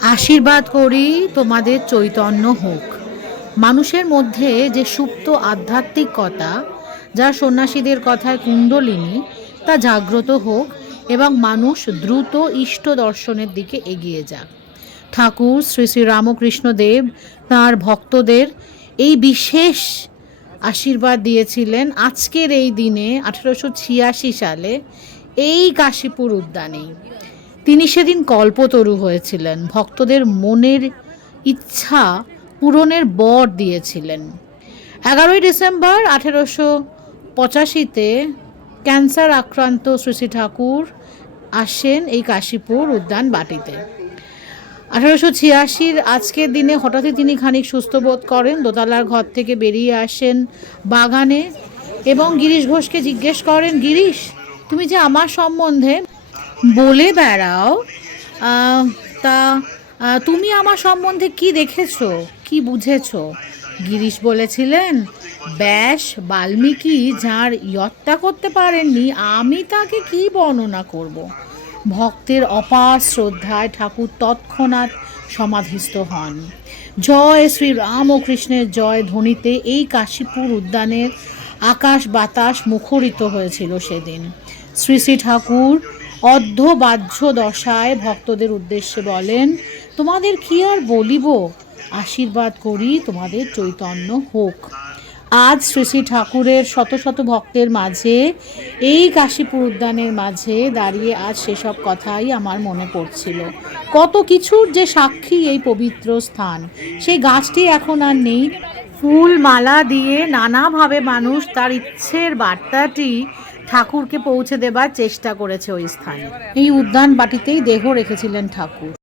আশীর্বাদ করি তোমাদের চৈতন্য হোক। মানুষের মধ্যে যে সুপ্ত আধ্যাত্মিকতা, যা সন্ন্যাসীদের কথায় কুণ্ডলিনী, তা জাগ্রত হোক এবং মানুষ দ্রুত ইষ্ট দর্শনের দিকে এগিয়ে যাক। ঠাকুর শ্রী শ্রী রামকৃষ্ণ দেব তাঁর ভক্তদের এই বিশেষ আশীর্বাদ দিয়েছিলেন আজকের এই দিনে 1886 সালে এই কাশীপুর উদ্যানেই। তিনি সেদিন কল্পতরু হয়েছিলেন, ভক্তদের মনের ইচ্ছা পূরণের বর দিয়েছিলেন। 11ই ডিসেম্বর 1885-তে ক্যান্সার আক্রান্ত শ্রী শ্রী ঠাকুর আসেন এই কাশীপুর উদ্যান বাটিতে। 1886 আজকের দিনে হঠাৎই তিনি খানিক সুস্থ বোধ করেন, দোতলার ঘর থেকে বেরিয়ে আসেন বাগানে এবং গিরিশ ঘোষকে জিজ্ঞেস করেন, গিরিশ, তুমি যে আমার সম্বন্ধে বলে বেড়াও, তা তুমি আমার সম্বন্ধে কি দেখেছো, কি বুঝেছো? গিরিশ বলেছিলেন, ব্যাস বাল্মীকি যার ইয়ত্তা করতে পারেননি, আমি তাকে কি বর্ণনা করব। ভক্তের অপার শ্রদ্ধায় ঠাকুর তৎক্ষণাৎ সমাধিস্থ হন। জয় শ্রী রাম ও কৃষ্ণের জয় ধ্বনিতে এই কাশীপুর উদ্যানের আকাশ বাতাস মুখরিত হয়েছিল সেদিন। শ্রী শ্রী ঠাকুর অর্ধবাহ্য দশায় ভক্তদের উদ্দেশ্যে বলেন, তোমাদের কি আর বলিব, আশীর্বাদ করি তোমাদের চৈতন্য হোক। আজ শ্রী শ্রী ঠাকুরের শত শত ভক্তের মাঝে, এই কাশীপুর উদ্যানের মাঝে দাঁড়িয়ে আজ সেসব কথাই আমার মনে পড়ছিল। কত কিছুর যে সাক্ষী এই পবিত্র স্থান। সেই গাছটি এখন আর নেই। ফুল মালা দিয়ে নানাভাবে মানুষ তার ইচ্ছের বার্তাটি ঠাকুরকে পৌঁছে দেবার চেষ্টা করেছে ওই স্থানে। এই উদ্যান বাটিতেই দেহ রেখেছিলেন ঠাকুর।